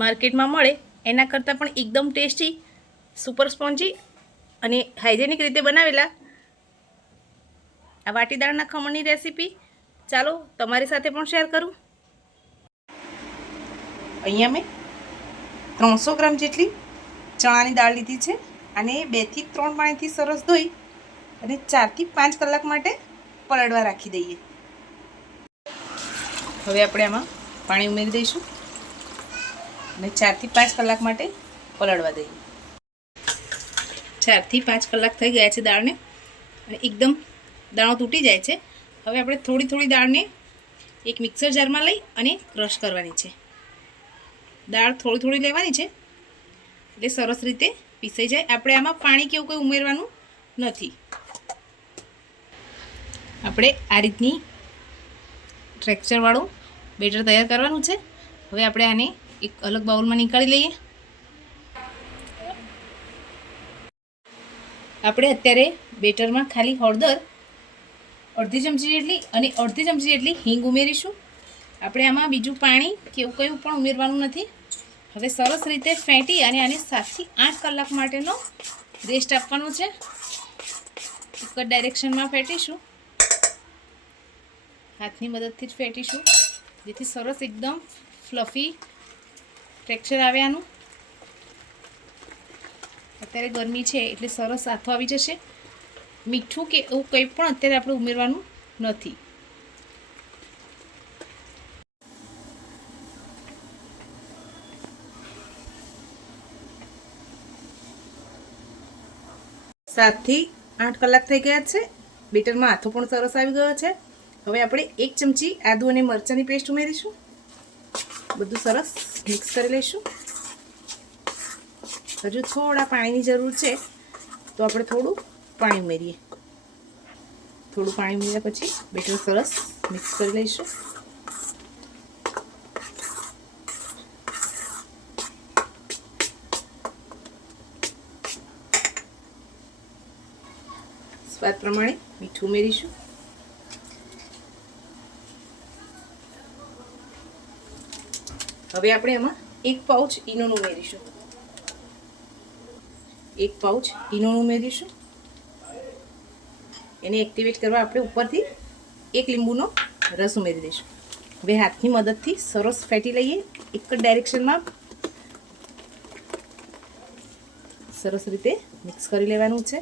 માર્કેટમાં મળે એના કરતાં પણ એકદમ ટેસ્ટી, સુપર સ્પોન્જી અને હાઇજેનિક રીતે બનાવેલા આ વાટી દાળના ખમણની રેસીપી ચાલો તમારી સાથે પણ શેર કરું। અહીંયા મેં 300 ગ્રામ જેટલી ચણાની દાળ લીધી છે અને 2 થી 3 પાણીથી સરસ ધોઈ અને 4 થી 5 કલાક માટે પલળવા રાખી દઈએ। હવે આપણે આમાં પાણી ઉમેરી દઈશું અને 4 થી 5 કલાક માટે પલળવા દઈએ। 4 થી 5 કલાક થઈ ગયા છે દાળને અને એકદમ દાણો તૂટી જાય છે। હવે આપણે થોડી થોડી દાળને એક મિક્સર જારમાં લઈ અને ક્રશ કરવાની છે। દાળ થોડી થોડી લેવાની છે એટલે સરસ રીતે પીસાઈ જાય। આપણે આમાં પાણી કેવું કંઈ ઉમેરવાનું નથી। આપણે આ રીતની ટેક્સચરવાળું બેટર તૈયાર કરવાનું છે। હવે આપણે આને એક અલગ બાઉલમાં નીકાળી લઈએ। આપણે અત્યારે બેટરમાં ખાલી હળદર અડધી ચમચી જેટલી અને અડધી ચમચી જેટલી હિંગ ઉમેરીશું। આપણે આમાં બીજું પાણી કે એવું કંઈ પણ ઉમેરવાનું નથી। હવે સરસ રીતે ફેંટી અને આને 7 થી 8 કલાક માટેનો રેસ્ટ આપવાનો છે। એક જ ડાયરેક્શનમાં ફેંટીશું, હાથની મદદથી જ ફેંટીશું જેથી સરસ એકદમ ફ્લફી ટેક્સચર આવે આનું। અત્યારે ગરમી છે એટલે સરસ આથો આવી જશે। મીઠું કે એવું કંઈ પણ અત્યારે આપણે ઉમેરવાનું નથી। સાત થી 8 કલાક થઈ ગયા છે। બેટરમાં આથો પણ સરસ આવી ગયો છે। હવે આપણે 1 ચમચી આદુ અને મરચાંની પેસ્ટ ઉમેરીશું। બધું સરસ મિક્સ કરી લઈશું। હજુ થોડા પાણીની જરૂર છે તો આપણે થોડું પાણી ઉમેરીએ। થોડું પાણી ઉમેર્યા પછી બેટર સરસ મિક્સ કરી લઈશું। સ્વાદ પ્રમાણે મીઠું ઉમેરીશું। હવે આપણે આમાં 1 પાઉચ ઈનોનું ઉમેરીશું। 1 પાઉચ ઈનોનું ઉમેરીશું। એને એક્ટિવેટ કરવા આપણે ઉપરથી 1 લીંબુનો રસ ઉમેરી દઈશું। હવે હાથની મદદથી સરસ ફેંટી લઈએ એક જ ડાયરેક્શનમાં। સરસ રીતે મિક્સ કરી લેવાનું છે।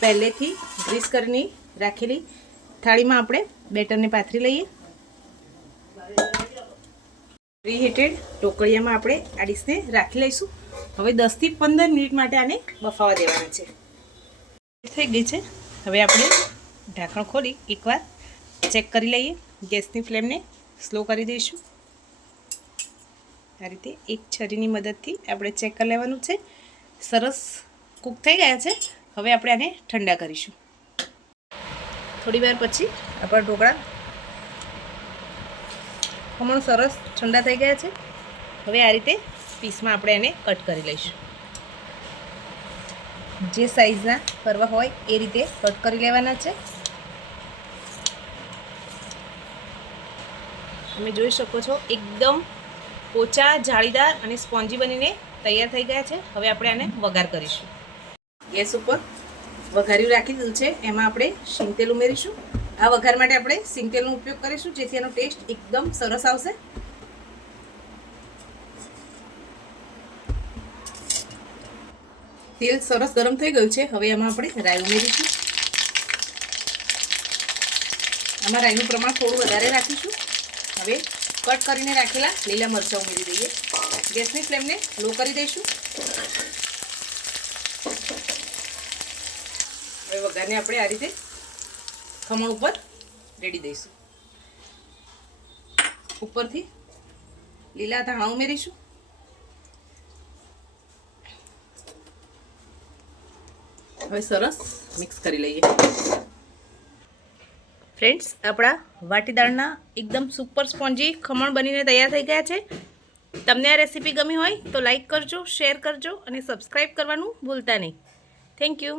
પહેલેથી ગ્રીસ કરીને રાખેલી થાળીમાં આપણે બેટરને પાથરી લઈએ। પ્રીહીટેડ ટોકળિયામાં આપણે આ ડીશને રાખી લઈશું। હવે 10 થી 15 મિનિટ માટે આને બફાવા દેવાના છે। થઈ ગઈ છે। હવે આપણે ઢાંકણ ખોલી એકવાર ચેક કરી લઈએ। ગેસની ફ્લેમને સ્લો કરી દઈશું। આ રીતે એક છરીની મદદથી આપણે ચેક કરી લેવાનું છે। સરસ કૂક થઈ ગયા છે। હવે આપણે આને ઠંડા કરીશું। થોડી વાર પછી આપણા ઢોકળા ખમણ સરસ ઠંડા થઈ ગયા છે। હવે આ રીતે પીસમાં આપણે એને કટ કરી લઈશું। જે સાઈઝના કરવા હોય એ રીતે કટ કરી લેવાના છે। તમે જોઈ શકો છો એકદમ પોચા, જાળીદાર અને સ્પોન્જી બનીને તૈયાર થઈ ગયા છે। હવે આપણે આને વઘાર કરીશું। ગેસ ઉપર વઘાર્યું રાખી દીધું છે। એમાં આપણે સિંગ તેલ ઉમેરીશું। આ વઘાર માટે આપણે સિંગ તેલનો ઉપયોગ કરીશું જેથી એનો ટેસ્ટ એકદમ સરસ આવશે। તેલ સરસ ગરમ થઈ ગયું છે। હવે આમાં આપણે રાઈ ઉમેરીશું। આમાં રાઈનું પ્રમાણ થોડું વધારે રાખીશું। હવે કટ કરીને રાખેલા લીલા મરચાં ઉમેરી દઈએ। ગેસની ફ્લેમને લો કરી દઈશું। હવે વઘારને આપણે આ રીતે ખમણ ઉપર રેડી દઈશું। ઉપરથી લીલા ધાણા ઉમેરીશું। હવે સરસ મિક્સ કરી લઈએ। ફ્રેન્ડ્સ, આપણા વાટી દાળના એકદમ સુપર સ્પોન્જી ખમણ બનીને તૈયાર થઈ ગયા છે। તમને આ રેસીપી ગમી હોય તો લાઈક કરજો, શેર કરજો અને સબસ્ક્રાઈબ કરવાનું ભૂલતા નહીં। Thank you.